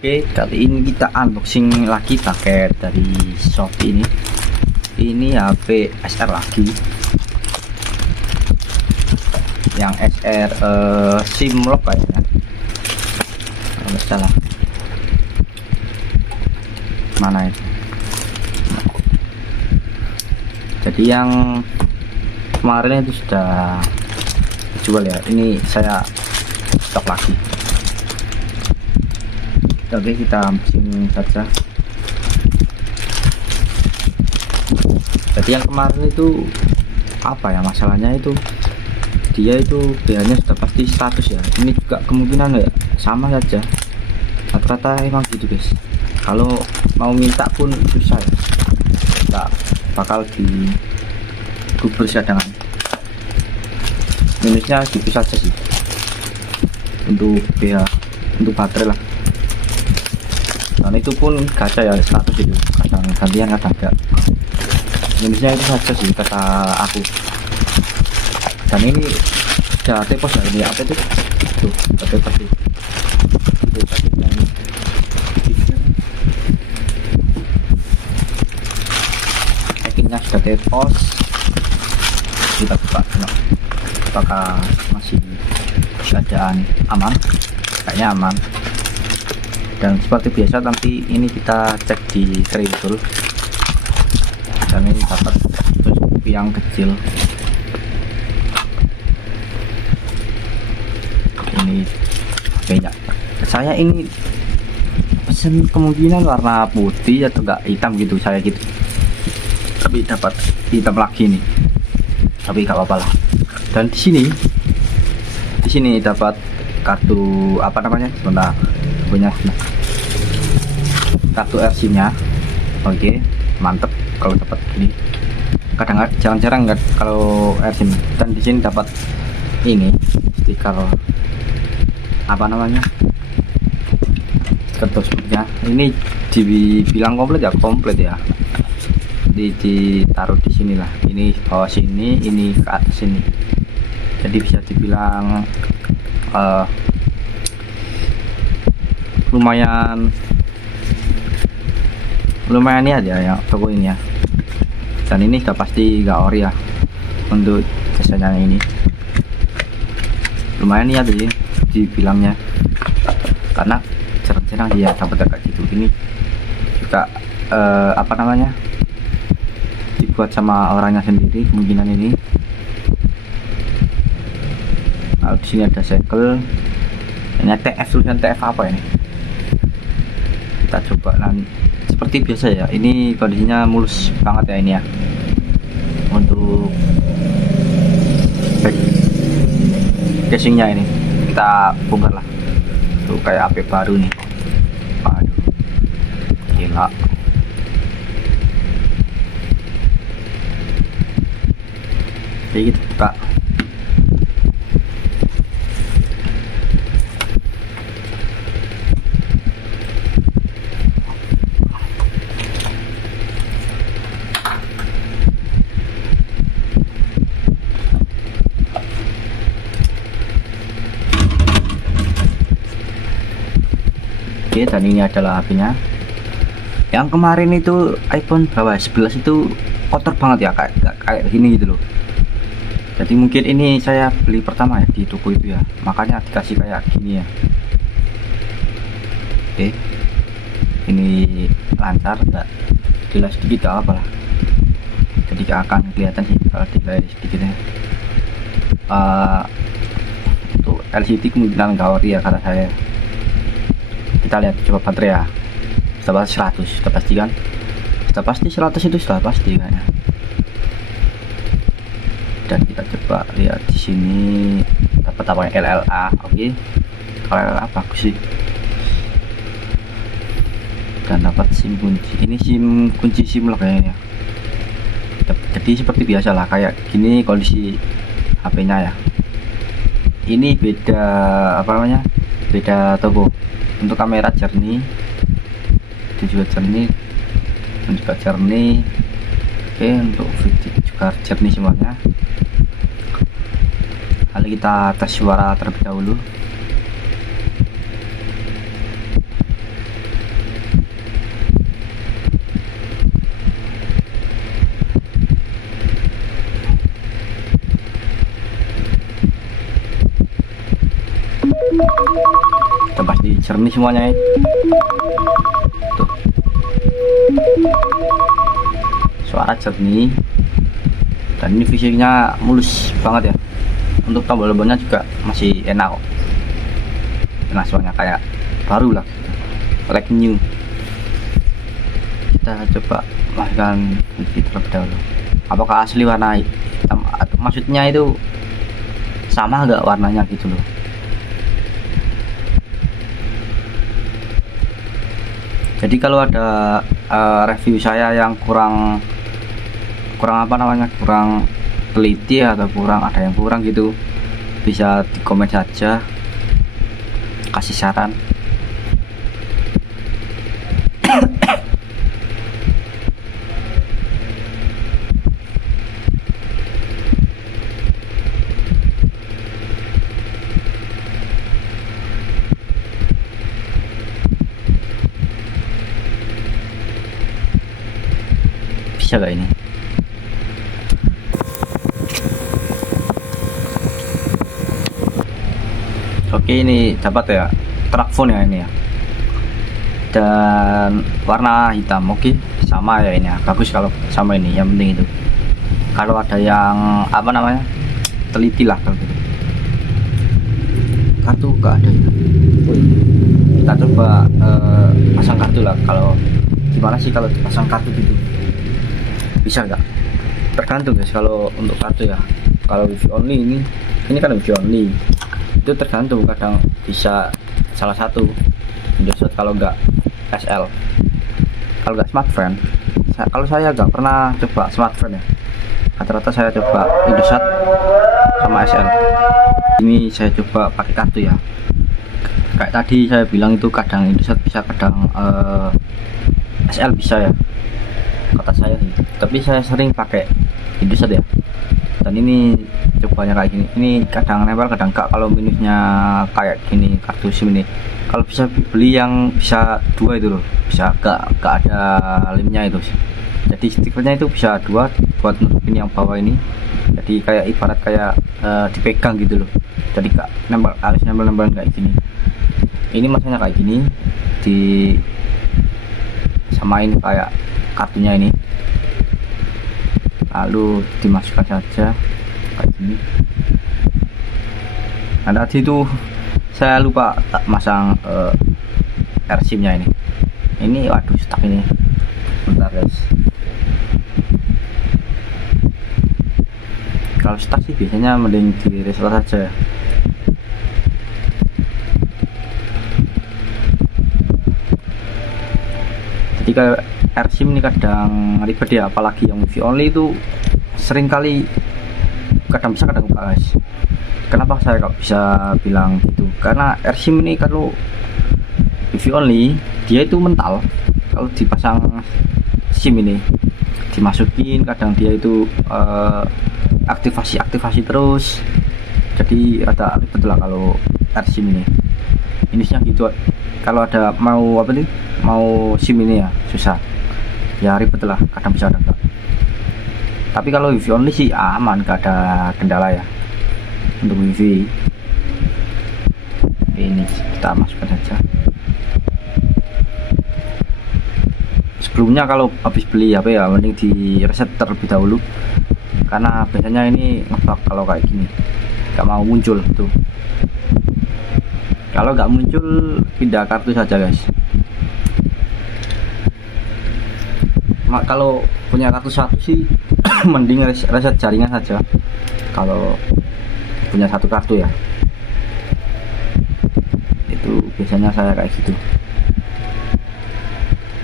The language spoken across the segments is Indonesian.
Oke, kali ini kita unboxing lagi paket dari Shopee ini. Ini HP SR lagi. Yang SR SIM lock kayaknya. Kalau salah. Mana itu? Jadi yang kemarin itu sudah dijual ya. Ini saya stok lagi. Oke, kita unboxing saja. Jadi yang kemarin itu apa ya masalahnya, itu dia itu BH-nya sudah pasti 100 ya. Ini juga kemungkinan ya sama saja, rata-rata emang gitu guys. Kalau mau minta pun susah ya, kita bakal dikubur cadangan. Minusnya gitu saja sih untuk BH, untuk baterai lah. Dan itu pun gacha ya 100 itu, kadang gantian kadang enggak. Minusnya itu saja sih kata aku. Dan ini sudah tepos ya, ini apa itu tuh, tepos tuh. Packingnya sudah tepos. Kita buka apakah masih keadaan aman. Kayaknya aman. Dan seperti biasa nanti ini kita cek di kredit. Dan ini dapat kopi yang kecil. Ini banyak. Saya ini pesen kemungkinan warna putih atau enggak hitam gitu, saya gitu. Tapi dapat hitam lagi nih. Tapi enggak apa-apa lah. Dan di sini dapat kartu apa namanya? Sebentar. Punya kartu RC nya. Oke, mantep kalau dapat ini. Kadang jarang-jarang nggak kalau RC. Dan di sini dapat ini stiker apa namanya, stiker ini dibilang komplit ya. Ditaruh di sinilah, ini bawah sini, ini ke atas sini. Jadi bisa dibilang lumayan ini aja ya toko ini ya. Dan ini sudah pasti gak ori ya untuk jasanya ini. Lumayan ya sih dibilangnya, karena jarang-jarang dia dapat kayak gitu. Ini juga apa namanya, dibuat sama orangnya sendiri kemungkinan ini. Nah, di sini ada segel. Ini TF, tulisan TF apa ini? Kita coba nanti. Seperti biasa ya, ini kondisinya mulus banget ya ini ya. Untuk casingnya ini kita bongkar lah. Tuh kayak HP baru nih. Aduh, gila. Jadi kita buka. Oke, dan ini adalah HP-nya. Yang kemarin itu iPhone berapa? 11 itu kotor banget ya, kayak gini gitu loh. Jadi mungkin ini saya beli pertama ya di toko itu ya, makanya dikasih kayak gini ya. Oke, ini lancar, enggak jelas sedikit apalah. Jadi akan kelihatan sih kalau dilihat sedikit ya. Untuk LCD kemungkinan nggak ori ya kata saya. Kita lihat coba baterai ya, sudah pasti 100, sudah pasti kan, sudah pasti 100 itu sudah pasti kayaknya. Dan kita coba lihat di sini dapat apa ya, LLA. Oke, kalau LLA bagus sih. Dan dapat SIM kunci, ini SIM kunci SIM lock kayaknya. Jadi seperti biasa lah kayak gini kondisi HP-nya ya. Ini beda apa namanya, beda toko. Untuk kamera jernih, itu juga jernih, dan juga jernih. Oke, untuk video juga jernih semuanya. Kali kita tes suara terlebih dahulu. jernih semuanya ya. Tuh, suara jernih, dan ini fisiknya mulus banget ya. Untuk tombol-tombolnya juga masih enak kok, enak semuanya kayak baru lah gitu. Like new. Kita coba masukkan kunci terlebih dahulu. Apakah asli warna hitam, atau maksudnya itu sama nggak warnanya gitu loh. Jadi kalau ada review saya yang kurang apa namanya, kurang teliti atau ada yang kurang gitu, bisa di komen saja, kasih saran. Bisa gak ini? Oke, ini dapat ya, trackphone ya ini ya, dan warna hitam. Oke, sama ya ini ya, bagus kalau sama ini. Yang penting itu, kalau ada yang apa namanya, teliti lah kalau gitu. Kartu gak ada ya. Kita coba pasang kartu lah. Kalau gimana sih kalau pasang kartu gitu, bisa nggak? Tergantung guys kalau untuk kartu ya. Kalau wifi only ini kan wifi only, itu tergantung, kadang bisa salah satu Indosat, kalau nggak SL. Kalau nggak smartphone, kalau saya nggak pernah coba smartphone ya, rata-rata saya coba Indosat sama SL. Ini saya coba pakai kartu ya, kayak tadi saya bilang itu kadang Indosat bisa, kadang SL bisa ya, kata saya sih. Tapi saya sering pakai Indosat ya, dan ini cobanya kayak gini. Ini kadang nempel kadang enggak. Kalau minusnya kayak gini kartu SIM ini, kalau bisa beli yang bisa dua itu loh, bisa enggak ada lemnya itu. Jadi stikernya itu bisa dua buat nutupin yang bawah ini. Jadi kayak ibarat kayak dipegang gitu loh. Jadi enggak nempel, harus nempel kayak gini. Ini masanya kayak gini, di samain kayak kartunya ini, lalu dimasukkan saja kayak gini. Nah, tadi itu saya lupa tak masang RSIM nya ini waduh, stuck ini. Bentar guys, kalau stuck sih biasanya mending di restore saja. Jadi kalau RSIM ini kadang ribet ya, apalagi yang wifi only itu sering kali kadang bisa kadang enggak guys. Kenapa saya kok bisa bilang gitu? Karena RSIM ini kalau wifi only dia itu mental. Kalau dipasang SIM ini dimasukin, kadang dia itu aktivasi terus. Jadi ada ribet lah kalau RSIM ini. Intinya gitu. Kalau ada mau apa nih, mau SIM ini ya susah ya, ribet lah, kadang bisa kadang enggak. Tapi kalau wifi only sih aman, gak ada kendala ya untuk wifi. Ini kita masukkan saja. Sebelumnya kalau habis beli HP ya mending di reset terlebih dahulu, karena biasanya ini ngebug kalau kayak gini, gak mau muncul tuh. Kalau nggak muncul, pindah kartu saja guys. Kalau punya kartu satu sih mending reset jaringan saja kalau punya satu kartu ya. Itu biasanya saya kayak gitu.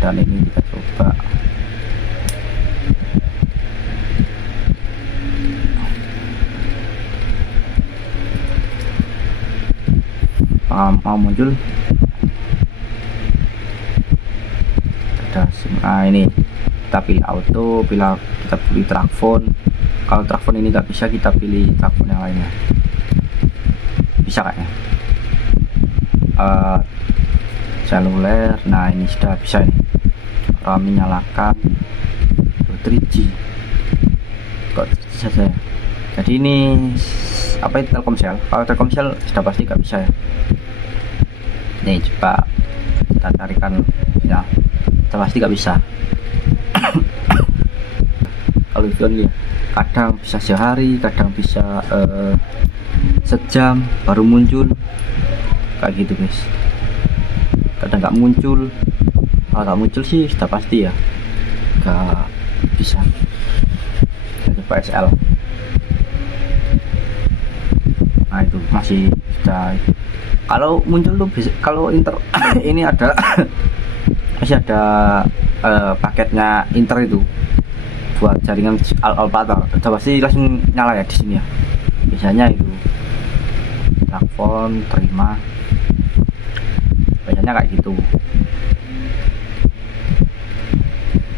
Dan ini kita coba. Mau muncul ada. Nah ini kita pilih auto, kita pilih trackphone. Kalau trackphone ini nggak bisa, kita pilih trackphone yang lainnya. Bisa kayaknya seluler. Nah ini sudah bisa ini. RAM nyalakan 3G kok saja. Jadi ini apa itu, Telkomsel. Kalau Telkomsel sudah pasti nggak bisa ya. nih coba kita carikan ya, kita pasti nggak bisa. Kalau Vion ya kadang bisa sehari, kadang bisa sejam baru muncul kayak gitu guys, kadang nggak muncul. Kalau nggak muncul sih sudah pasti ya nggak bisa. Kita coba SL, nah itu masih sudah. Kalau muncul tuh bisa, kalau Inter ini ada masih ada paketnya Inter itu buat jaringan Alpata, coba sih langsung nyala ya di sini ya. Biasanya itu telepon terima, biasanya kayak gitu.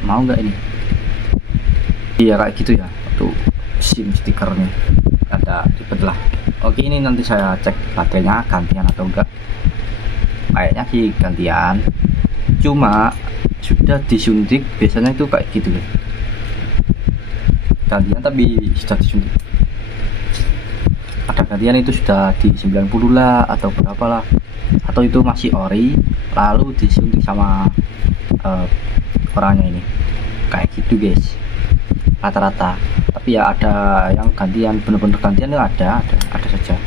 Mau nggak ini? Iya kayak gitu ya, tuh SIM stikernya ada ribet lah. Oke, ini nanti saya cek baterainya gantian atau enggak. Kayaknya sih gantian, cuma sudah disuntik biasanya itu kayak gitu ya, gantian tapi sudah disuntik. Ada gantian itu sudah di 90 lah atau berapa lah, atau itu masih ori lalu disuntik sama orangnya ini, kayak gitu guys rata-rata. Tapi ya ada yang gantian bener-bener gantian itu ada saja.